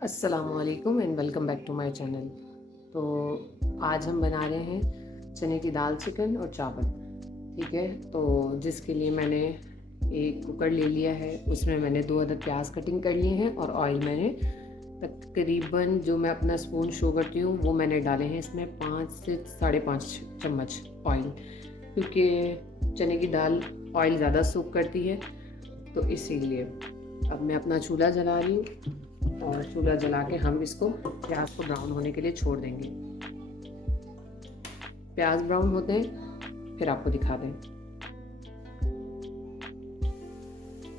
अस्सलामुअलैकुम and welcome back to my channel. तो आज हम बना रहे हैं चने की दाल, चिकन और चावल। ठीक है, तो जिसके लिए मैंने एक कुकर ले लिया है, उसमें मैंने 2 अदद प्याज कटिंग कर लिए हैं और ऑयल मैंने तकरीबन जो मैं अपना स्पून शो करती हूँ वो मैंने डाले हैं इसमें 5 से 5.5 चम्मच ऑयल, क्योंकि चने की दाल ऑयल ज़्यादा सूख करती है, तो इसीलिए। अब मैं अपना चूल्हा जला रही हूँ और चूल्हा जला के हम इसको प्याज को ब्राउन होने के लिए छोड़ देंगे। प्याज ब्राउन होते हैं फिर आपको दिखा दें।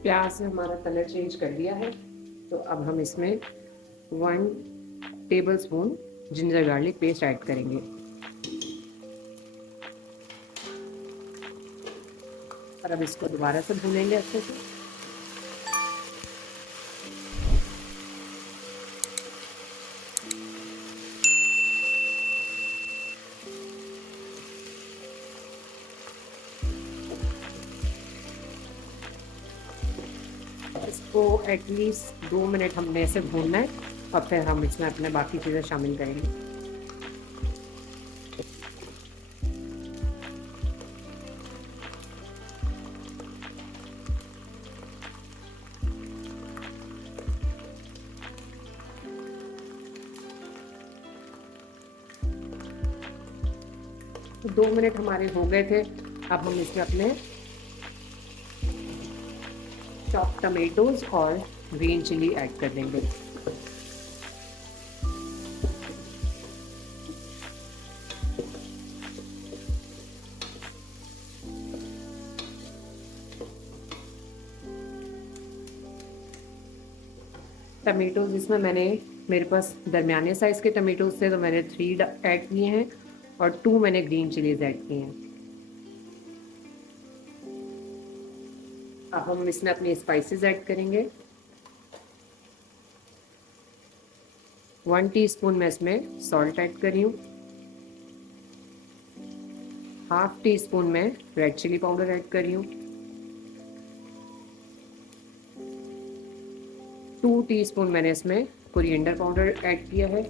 प्याज ने हमारा कलर चेंज कर दिया है, तो अब हम इसमें 1 tablespoon ginger garlic paste add करेंगे और अब इसको दोबारा से भूनेंगे अच्छे से। इसको एटलीस्ट 2 मिनट हमने ऐसे भूनना है और फिर हम इसमें अपने बाकी चीज़ें शामिल करेंगे। तो 2 मिनट हमारे हो गए थे। अब हम इसमें अपने चॉप टमेटोज और ग्रीन चिली ऐड कर देंगे। टमेटोज इसमें मेरे पास दरमियाने साइज़ के टमेटोज थे, तो मैंने 3 ऐड किए हैं और 2 मैंने ग्रीन चिलीज ऐड किए हैं। अब हम इसमें अपने स्पाइसेस ऐड करेंगे। 1 टीस्पून मैं इसमें सॉल्ट ऐड कर रही हूँ। हाफ टी स्पून मैं रेड चिली पाउडर ऐड कर रही हूँ। 2 टीस्पून मैंने इसमें कोरिएंडर पाउडर ऐड किया है।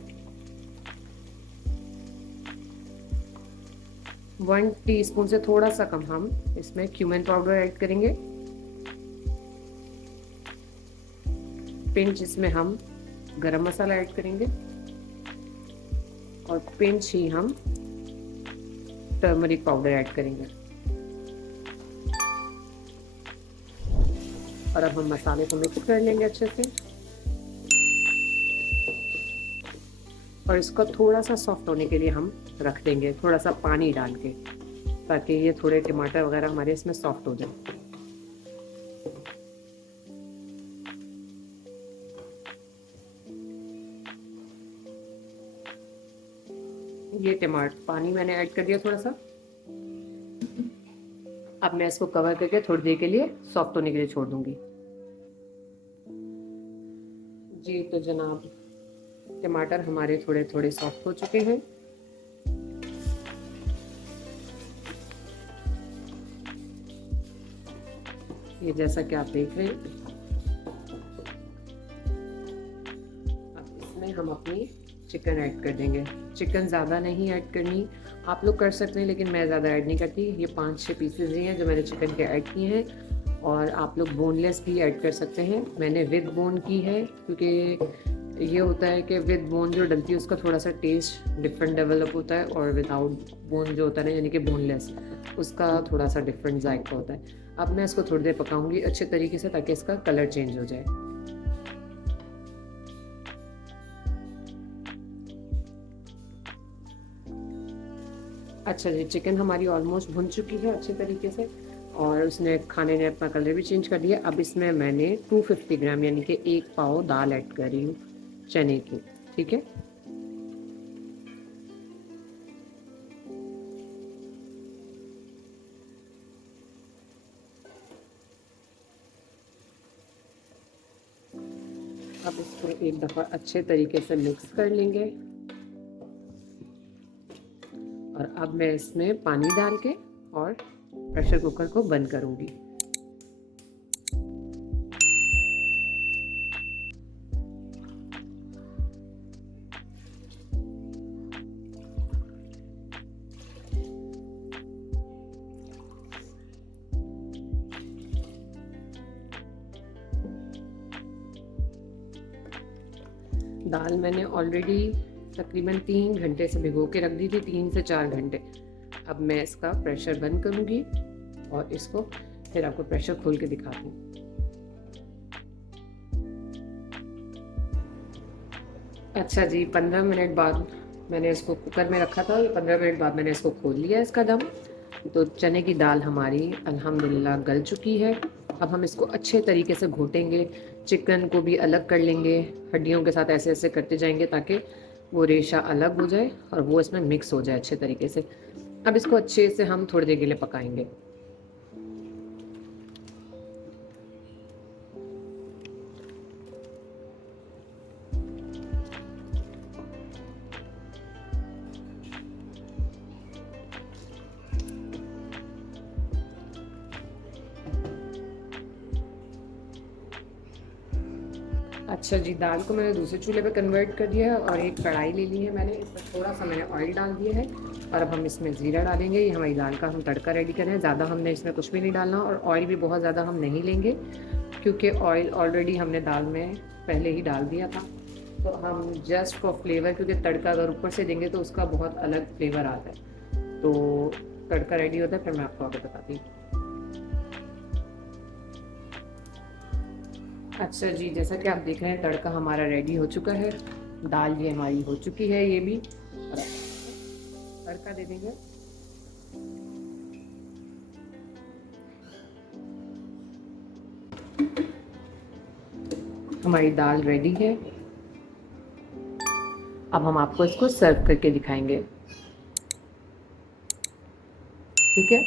1 टीस्पून से थोड़ा सा कम हम इसमें क्यूमिन पाउडर ऐड करेंगे। पिंच इसमें हम गरम मसाला ऐड करेंगे और पिंच ही हम टर्मरिक पाउडर ऐड करेंगे। और अब हम मसाले को मिक्स कर लेंगे अच्छे से और इसको थोड़ा सा सॉफ्ट होने के लिए हम रख देंगे, थोड़ा सा पानी डाल के, ताकि ये थोड़े टमाटर वगैरह हमारे इसमें सॉफ्ट हो जाए। ये टमाटर पानी मैंने ऐड कर दिया थोड़ा सा। अब मैं इसको कवर करके थोड़ी देर के लिए सॉफ्ट होने के लिए छोड़ दूंगी। जी तो जनाब, टमाटर हमारे थोड़े थोड़े सॉफ्ट हो चुके हैं। ये जैसा कि आप देख रहे हैं। अब इसमें हम अपनी चिकन ऐड कर देंगे। चिकन ज़्यादा नहीं ऐड करनी, आप लोग कर सकते हैं लेकिन मैं ज़्यादा ऐड नहीं करती। ये 5-6 पीसेज ही हैं जो मैंने चिकन के ऐड किए हैं, और आप लोग बोनलेस भी ऐड कर सकते हैं। मैंने विद बोन की है, क्योंकि ये होता है कि विद बोन जो डलती है उसका थोड़ा सा टेस्ट डिफरेंट डेवलप होता है, और विदाउट बोन जो होता है ना, यानी कि बोनलेस, उसका थोड़ा सा डिफरेंट जायका होता है। अब मैं इसको थोड़ी देर पकाऊंगी अच्छे तरीके से, ताकि इसका कलर चेंज हो जाए। अच्छा जी, चिकन हमारी ऑलमोस्ट भुन चुकी है अच्छे तरीके से, और उसने खाने ने अपना कलर भी चेंज कर दिया। अब इसमें मैंने 250 ग्राम यानी कि 1 पाव दाल ऐड कर रही हूँ चने की। ठीक है, अब इसको एक दफ़ा अच्छे तरीके से मिक्स कर लेंगे और अब मैं इसमें पानी डाल के और प्रेशर कुकर को बंद करूँगी। दाल मैंने ऑलरेडी तकरीबन 3 घंटे से भिगो के रख दी थी, 3 से 4 घंटे। अब मैं इसका प्रेशर बंद करूँगी और इसको फिर आपको प्रेशर खोल के दिखाती हूँ। अच्छा जी, 15 मिनट बाद मैंने इसको कुकर में रखा था, 15 मिनट बाद मैंने इसको खोल लिया इसका दम। तो चने की दाल हमारी अल्हम्दुलिल्लाह गल चुकी है। अब हम इसको अच्छे तरीके से घोटेंगे, चिकन को भी अलग कर लेंगे, हड्डियों के साथ ऐसे ऐसे करते जाएंगे ताकि वो रेशा अलग हो जाए और वो इसमें मिक्स हो जाए अच्छे तरीके से। अब इसको अच्छे से हम थोड़ी देर के लिए पकाएंगे। अच्छा जी, दाल को मैंने दूसरे चूल्हे पे कन्वर्ट कर दिया है और एक कढ़ाई ले ली है मैंने, इसमें थोड़ा सा मैंने ऑयल डाल दिया है और अब हम इसमें ज़ीरा डालेंगे। ये हमारी दाल का हम तड़का रेडी कर रहे हैं, ज़्यादा हमने इसमें कुछ भी नहीं डालना और ऑयल भी बहुत ज़्यादा हम नहीं लेंगे क्योंकि ऑयल ऑलरेडी हमने दाल में पहले ही डाल दिया था। तो हम जस्ट फॉर फ्लेवर, क्योंकि तड़का अगर ऊपर से देंगे तो उसका बहुत अलग फ्लेवर आता है। तो तड़का रेडी होता है फिर मैं आपको आगे बताती हूँ। अच्छा जी, जैसा कि आप देख रहे हैं तड़का हमारा रेडी हो चुका है, दाल ये हमारी हो चुकी है, ये भी तड़का दे देंगे। हमारी दाल रेडी है, अब हम आपको इसको सर्व करके दिखाएंगे। ठीक है।